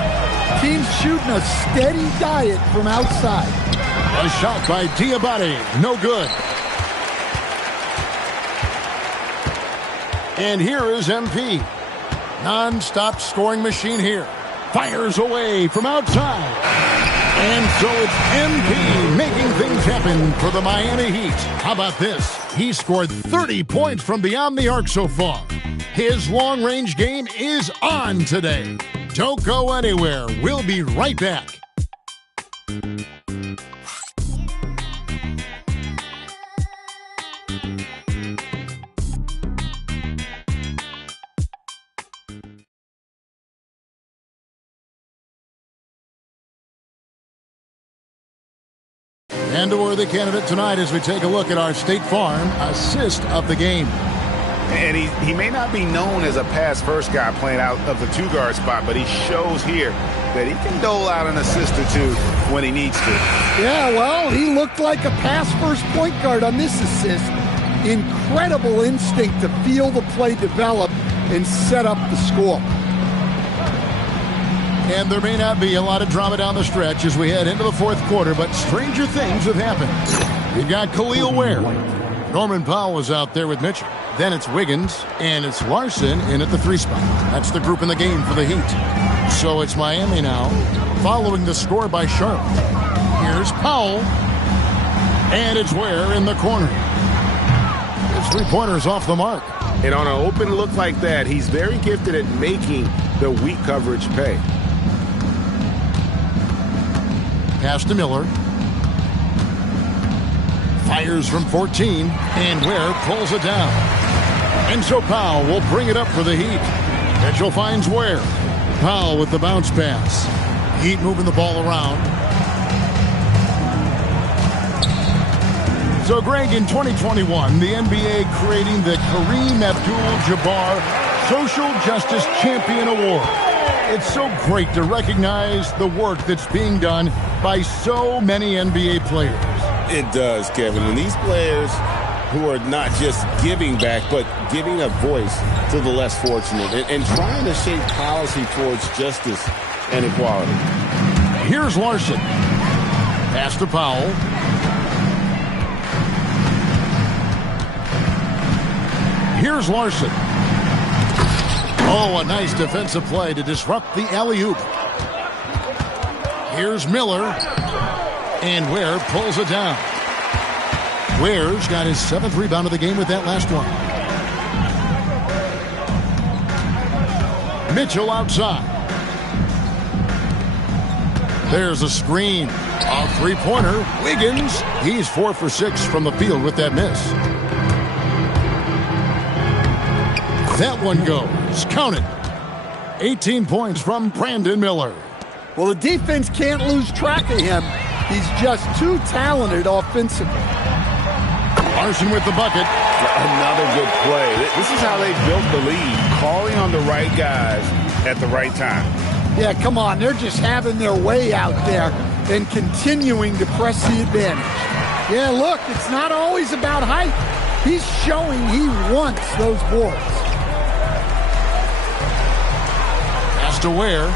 Teams shooting a steady diet from outside. A shot by Diabate. No good. And here is MP. Non-stop scoring machine here. Fires away from outside. And so it's MP making things happen for the Miami Heat. How about this? He scored 30 points from beyond the arc so far. His long-range game is on today. Don't go anywhere. We'll be right back. And a worthy candidate tonight as we take a look at our State Farm assist of the game. And he may not be known as a pass-first guy playing out of the two-guard spot, but he shows here that he can dole out an assist or two when he needs to. Yeah, well, he looked like a pass-first point guard on this assist. Incredible instinct to feel the play develop and set up the score. And there may not be a lot of drama down the stretch as we head into the fourth quarter, but stranger things have happened. We've got Khalil Ware. Norman Powell is out there with Mitchell. Then it's Wiggins, and it's Larson in at the 3 spot. That's the group in the game for the Heat. So it's Miami now, following the score by Charlotte. Here's Powell, and it's Ware in the corner. His three-pointer's off the mark. And on an open look like that, he's very gifted at making the weak coverage pay. Pass to Miller. Fires from 14, and Ware pulls it down. And so Powell will bring it up for the Heat. Mitchell finds Ware. Powell with the bounce pass. Heat moving the ball around. So, Greg, in 2021, the NBA creating the Kareem Abdul-Jabbar Social Justice Champion Award. It's so great to recognize the work that's being done by so many NBA players. It does, Kevin. And these players who are not just giving back, but giving a voice to the less fortunate and trying to shape policy towards justice and equality. Here's Larson. Pass to Powell. Here's Larson. Oh, a nice defensive play to disrupt the alley-oop. Here's Miller. And Ware pulls it down. Ware's got his 7th rebound of the game with that last one. Mitchell outside. There's a screen. A three-pointer. Wiggins. He's 4 for 6 from the field with that miss. That one goes. Count it. 18 points from Brandon Miller. Well, the defense can't lose track of him. He's just too talented offensively. Larson with the bucket. Another good play. This is how they built the lead, calling on the right guys at the right time. Yeah, come on. They're just having their way out there and continuing to press the advantage. Yeah, look, it's not always about height. He's showing he wants those boards. Pass to Ware.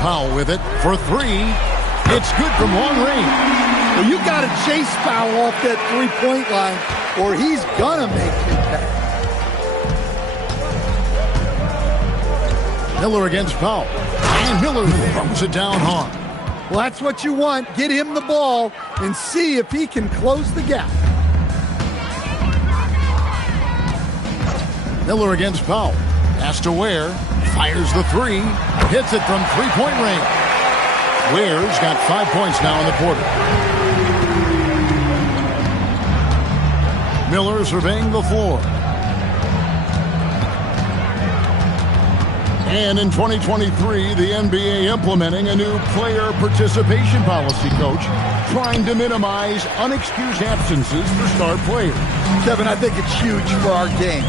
Powell with it for 3. It's good from long range. Well, you got to chase Powell off that three-point line, or he's gonna make the impact. Miller against Powell, and Miller throws it down hard. Well, that's what you want. Get him the ball and see if he can close the gap. Miller against Powell. Pass to Ware. Fires the 3. Hits it from three-point range. Ware's got 5 points now in the quarter. Miller surveying the floor. And in 2023, the NBA implementing a new player participation policy, Coach, trying to minimize unexcused absences for star players. Kevin, I think it's huge for our game.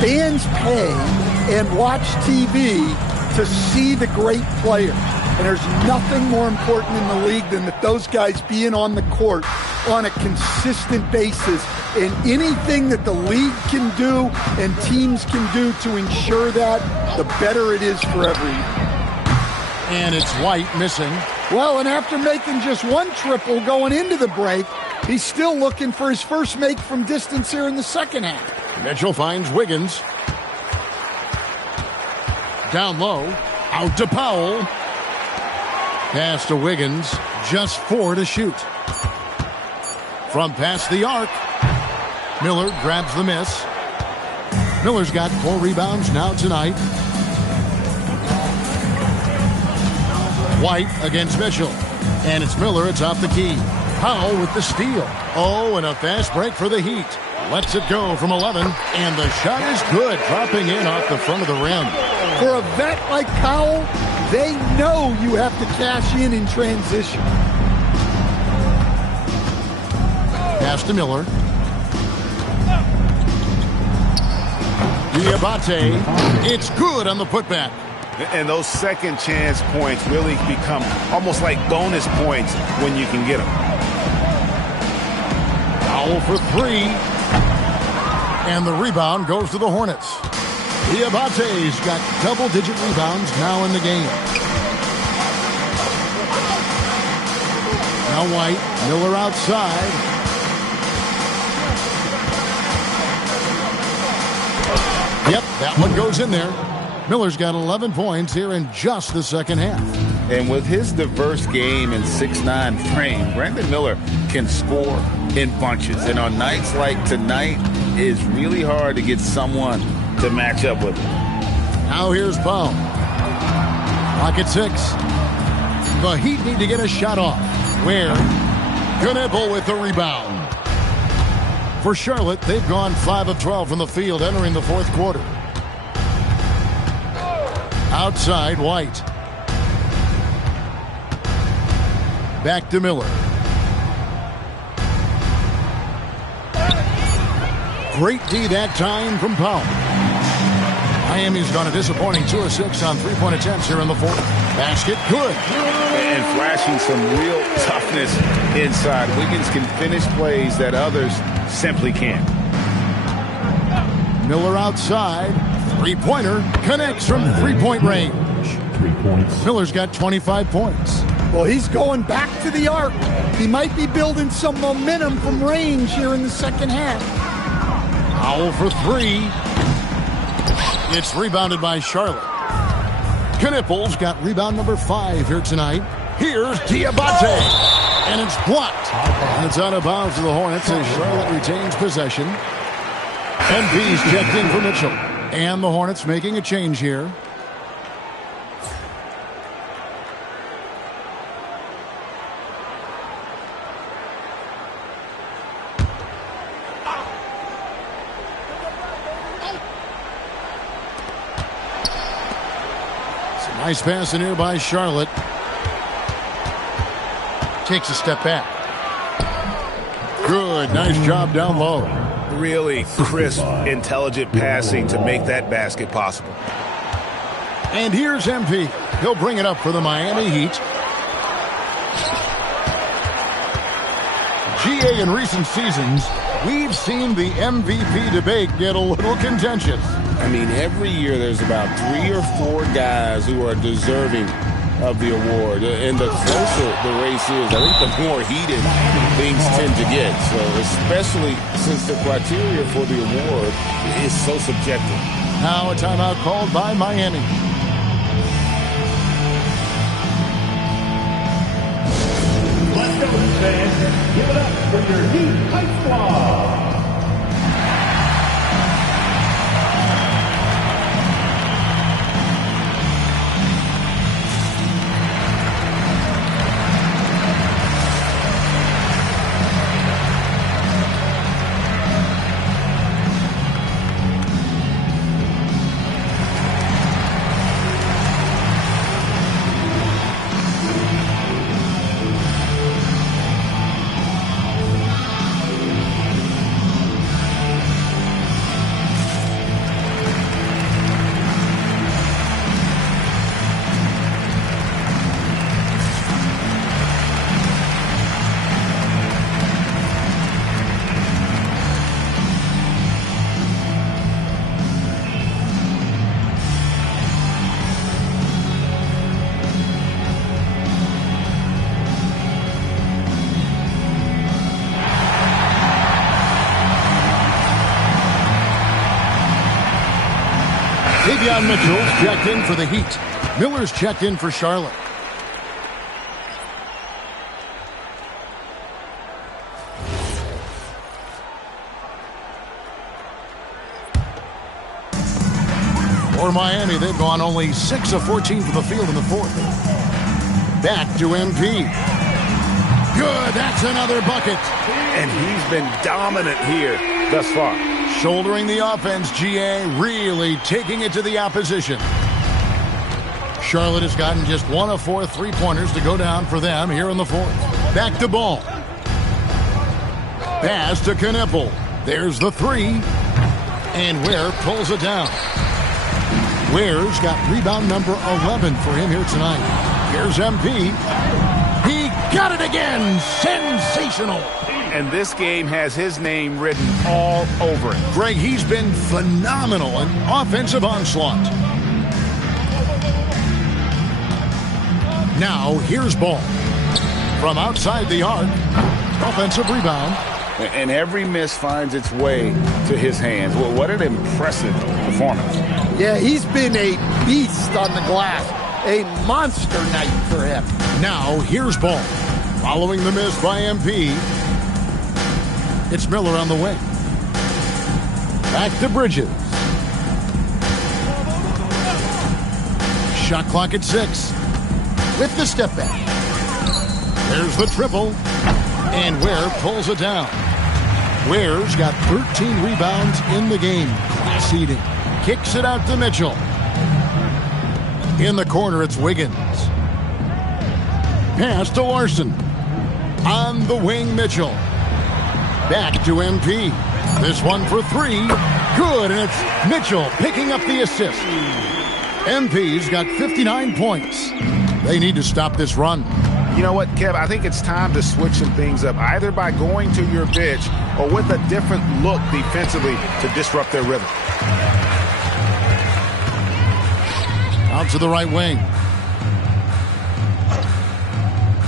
Fans pay and watch TV to see the great players. And there's nothing more important in the league than that those guys being on the court on a consistent basis. And anything that the league can do and teams can do to ensure that, the better it is for everyone. And it's White missing. Well, and after making just one triple going into the break, he's still looking for his first make from distance here in the second half. Mitchell finds Wiggins. Down low. Out to Powell. Pass to Wiggins. Just 4 to shoot. From past the arc. Miller grabs the miss. Miller's got 4 rebounds now tonight. White against Mitchell. And it's Miller atop the key. Powell with the steal. Oh, and a fast break for the Heat. Lets it go from 11. And the shot is good, dropping in off the front of the rim. For a vet like Powell, They know you have to cash in transition. Pass to Miller. Diabate. It's good on the putback. And those second chance points really become almost like bonus points when you can get them. Foul for 3. And the rebound goes to the Hornets. Diabate's got double-digit rebounds now in the game. Now White. Miller outside. Yep, that one goes in there. Miller's got 11 points here in just the second half. And with his diverse game and 6'9" frame, Brandon Miller can score in bunches. And on nights like tonight, it's really hard to get someone to match up with him. Now here's Powell. Clock at 6. The Heat need to get a shot off. Where? Knipple with the rebound. For Charlotte, they've gone 5 of 12 from the field entering the fourth quarter. Outside, White. Back to Miller. Great D that time from Powell. Miami's gone a disappointing 2 of 6 on three-point attempts here in the fourth. Basket, good. And flashing some real toughness inside. Wiggins can finish plays that others simply can't. Miller outside. Three-pointer connects from three-point range. 3 points. Miller's got 25 points. Well, he's going back to the arc. He might be building some momentum from range here in the second half. Powell for 3. It's rebounded by Charlotte. Knipple's got rebound number 5 here tonight. Here's Diabate. And it's blocked. And it's out of bounds to the Hornets as Charlotte retains possession. MP's checked in for Mitchell. And the Hornets making a change here. Nice pass in here by Charlotte. Takes a step back. Good. Nice job down low. Really crisp, intelligent passing to make that basket possible. And here's MP. He'll bring it up for the Miami Heat. GA in recent seasons, we've seen the MVP debate get a little contentious. I mean, every year there's about 3 or 4 guys who are deserving of the award. And the closer the race is, I think the more heated things tend to get. So especially since the criteria for the award is so subjective. Now a timeout called by Miami. Let's go, fans. Give it up for your Heat Hype Squad. Mitchell's checked in for the Heat. Miller's checked in for Charlotte. For Miami, they've gone only 6 of 14 from the field in the fourth. Back to MP. Good, that's another bucket. And he's been dominant here thus far. Shouldering the offense, GA really taking it to the opposition. Charlotte has gotten just 1 of 4 3-pointers to go down for them here in the fourth. Back to Ball. Pass to Kneppel. There's the 3. And Ware pulls it down. Ware's got rebound number 11 for him here tonight. Here's MP. He got it again. Sensational. And this game has his name written all over it. Greg, he's been phenomenal in offensive onslaught. Now, here's Ball. From outside the arc, offensive rebound. And every miss finds its way to his hands. Well, what an impressive performance. Yeah, he's been a beast on the glass. A monster night for him. Now, here's Ball. Following the miss by MP. It's Miller on the wing. Back to Bridges. Shot clock at 6. With the step back. There's the triple. And Ware pulls it down. Ware's got 13 rebounds in the game. Class eating. Kicks it out to Mitchell. In the corner, it's Wiggins. Pass to Larson. On the wing, Mitchell. Back to MP. This one for 3. Good, and it's Mitchell picking up the assist. MP's got 59 points. They need to stop this run. You know what, Kev? I think it's time to switch some things up, either by going to your bench or with a different look defensively to disrupt their rhythm. Out to the right wing.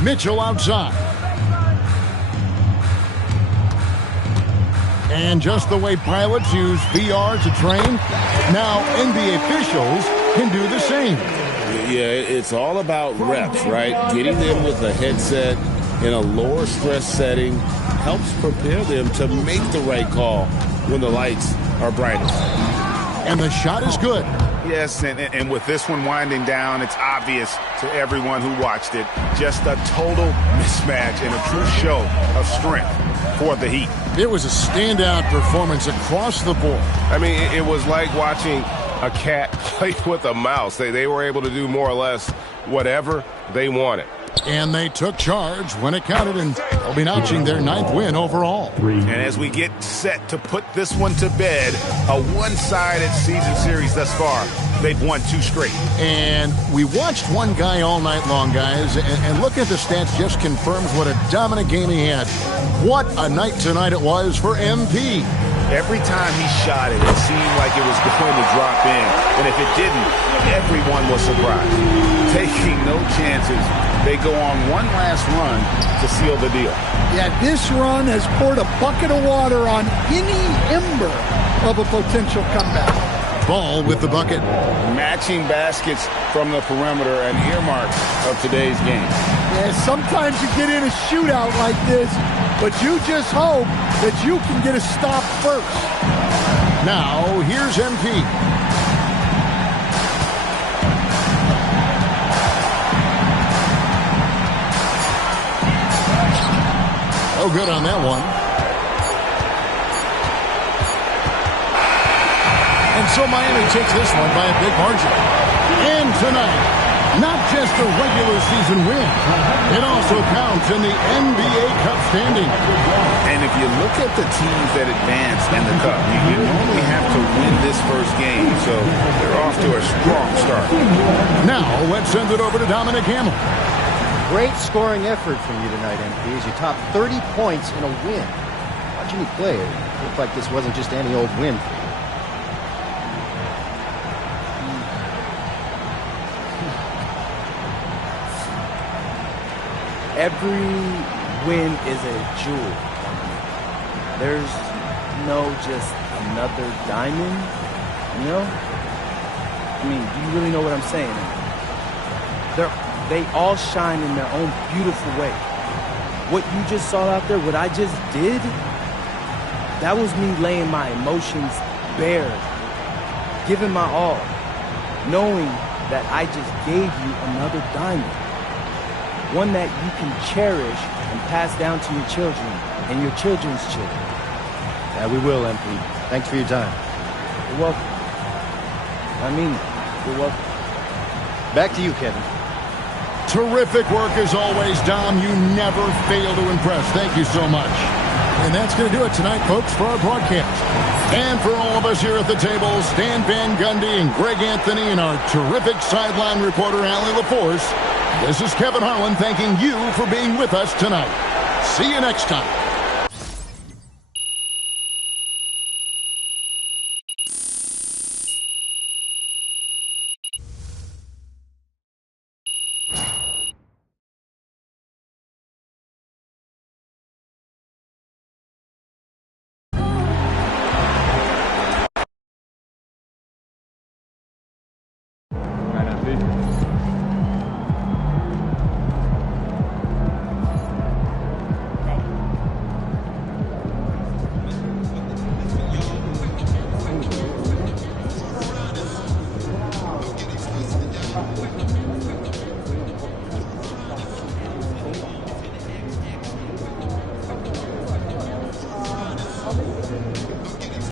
Mitchell outside. And just the way pilots use VR to train, now NBA officials can do the same. Yeah, it's all about reps, right? Getting them with a headset in a lower stress setting helps prepare them to make the right call when the lights are brightest. And the shot is good. Yes, and with this one winding down, it's obvious to everyone who watched it. Just a total mismatch and a true show of strength for the Heat. It was a standout performance across the board. I mean, it was like watching a cat play with a mouse. They were able to do more or less whatever they wanted. And they took charge when it counted, and they'll be notching their 9th win overall. And as we get set to put this one to bed, a one-sided season series thus far, they've won 2 straight. And we watched one guy all night long, guys, and look at the stats just confirms what a dominant game he had. What a night tonight it was for MP. Every time he shot it, it seemed like it was going to drop in. And if it didn't, everyone was surprised. Taking no chances, they go on one last run to seal the deal. Yeah, this run has poured a bucket of water on any ember of a potential comeback. Ball with the bucket. Matching baskets from the perimeter and earmarks of today's game. Yeah, sometimes you get in a shootout like this, but you just hope that you can get a stop first. Now, here's MP. Oh, good on that one. And so Miami takes this one by a big margin. And tonight, not just a regular season win, it also counts in the NBA Cup standing. And if you look at the teams that advance in the Cup, you normally have to win this first game, so they're off to a strong start. Now, let's send it over to Dominic Hamill. Great scoring effort from you tonight, MP, as you topped 30 points in a win. Watching you play, it looked like this wasn't just any old win for you. Every win is a jewel. There's no just another diamond, you know? I mean, do you really know what I'm saying? They all shine in their own beautiful way. What you just saw out there, what I just did, that was me laying my emotions bare, giving my all, knowing that I just gave you another diamond. One that you can cherish and pass down to your children and your children's children. Yeah, we will, MP. Thanks for your time. You're welcome. I mean, you're welcome. Back to you, Kevin. Terrific work as always, Dom. You never fail to impress. Thank you so much. And that's going to do it tonight, folks, for our broadcast. And for all of us here at the table, Stan Van Gundy and Greg Anthony and our terrific sideline reporter, Allie LaForce, this is Kevin Harlan thanking you for being with us tonight. See you next time. Right on,